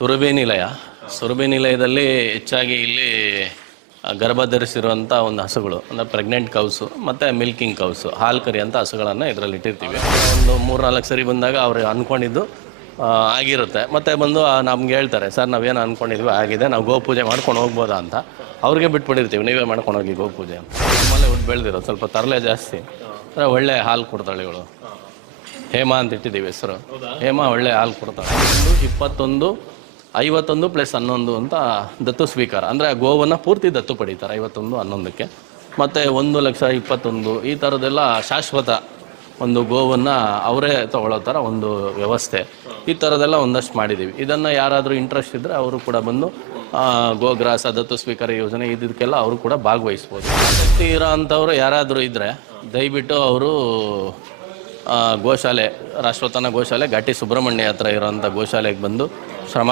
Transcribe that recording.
ಸುರಭಿ ನಿಲಯ ಸುರಭಿ ನಿಲಯದಲ್ಲಿ ಹೆಚ್ಚಾಗಿ ಇಲ್ಲಿ ಗರ್ಭ ಧರಿಸಿರುವಂಥ ಒಂದು ಹಸುಗಳು ಅಂದರೆ ಪ್ರೆಗ್ನೆಂಟ್ ಕೌಸು ಮತ್ತು ಮಿಲ್ಕಿಂಗ್ ಕೌಸು ಹಾಲು ಕರಿಯಂಥ ಹಸುಗಳನ್ನು ಇದರಲ್ಲಿ ಇಟ್ಟಿರ್ತೀವಿ. ಒಂದು 3-4 ಸರಿ ಬಂದಾಗ ಅವ್ರು ಅಂದ್ಕೊಂಡಿದ್ದು ಆಗಿರುತ್ತೆ. ಮತ್ತು ಬಂದು ನಮ್ಗೆ ಹೇಳ್ತಾರೆ, ಸರ್ ನಾವೇನು ಅಂದ್ಕೊಂಡಿದ್ವಿ ಆಗಿದೆ, ನಾವು ಗೋಪೂಜೆ ಮಾಡ್ಕೊಂಡು ಹೋಗ್ಬೋದಾ ಅಂತ. ಅವ್ರಿಗೆ ಬಿಟ್ಬಿಟ್ಟಿರ್ತೀವಿ, ನೀವೇ ಮಾಡ್ಕೊಂಡು ಹೋಗಿ ಗೋಪೂಜೆ ಅಂತ. ನಮ್ಮಲ್ಲೇ ಹುಟ್ಟು ಬೆಳೆದಿರೋ ಸ್ವಲ್ಪ ತರಲೆ ಜಾಸ್ತಿ ಅಂದರೆ ಒಳ್ಳೆ ಹಾಲು ಕೊಡ್ತಾಳೆ ಇವಳು. ಹೇಮಾ ಅಂತ ಇಟ್ಟಿದ್ದೀವಿ ಹೆಸರು. ಹೇಮಾ ಒಳ್ಳೆ ಹಾಲು ಕೊಡ್ತಾಳೆ. 21, 51 + 11 ಅಂತ ದತ್ತು ಸ್ವೀಕಾರ ಅಂದರೆ ಗೋವನ್ನು ಪೂರ್ತಿ ದತ್ತು ಪಡೀತಾರೆ 51, 11ಕ್ಕೆ. ಮತ್ತು 1,21,000 ಈ ಥರದ್ದೆಲ್ಲ ಶಾಶ್ವತ ಒಂದು ಗೋವನ್ನು ಅವರೇ ತೊಗೊಳ್ಳೋ ಥರ ಒಂದು ವ್ಯವಸ್ಥೆ. ಈ ಥರದ್ದೆಲ್ಲ ಒಂದಷ್ಟು ಮಾಡಿದ್ದೀವಿ. ಇದನ್ನು ಯಾರಾದರೂ ಇಂಟ್ರೆಸ್ಟ್ ಇದ್ದರೆ ಅವರು ಕೂಡ ಬಂದು ಗೋಗ್ರಾಸ ದತ್ತು ಸ್ವೀಕಾರ ಯೋಜನೆ ಇದಕ್ಕೆಲ್ಲ ಅವರು ಕೂಡ ಭಾಗವಹಿಸ್ಬೋದು. ಆಸಕ್ತಿ ಇರೋ ಅಂಥವ್ರು ಯಾರಾದರೂ ಇದ್ದರೆ ದಯವಿಟ್ಟು ಅವರು ಗೋಶಾಲೆ, ರಾಷ್ಟ್ರೋತ್ಥಾನ ಗೋಶಾಲೆ ಘಾಟಿ ಸುಬ್ರಹ್ಮಣ್ಯ ಹತ್ರ ಇರೋಂಥ ಗೋಶಾಲೆಗೆ ಬಂದು ಶ್ರಮ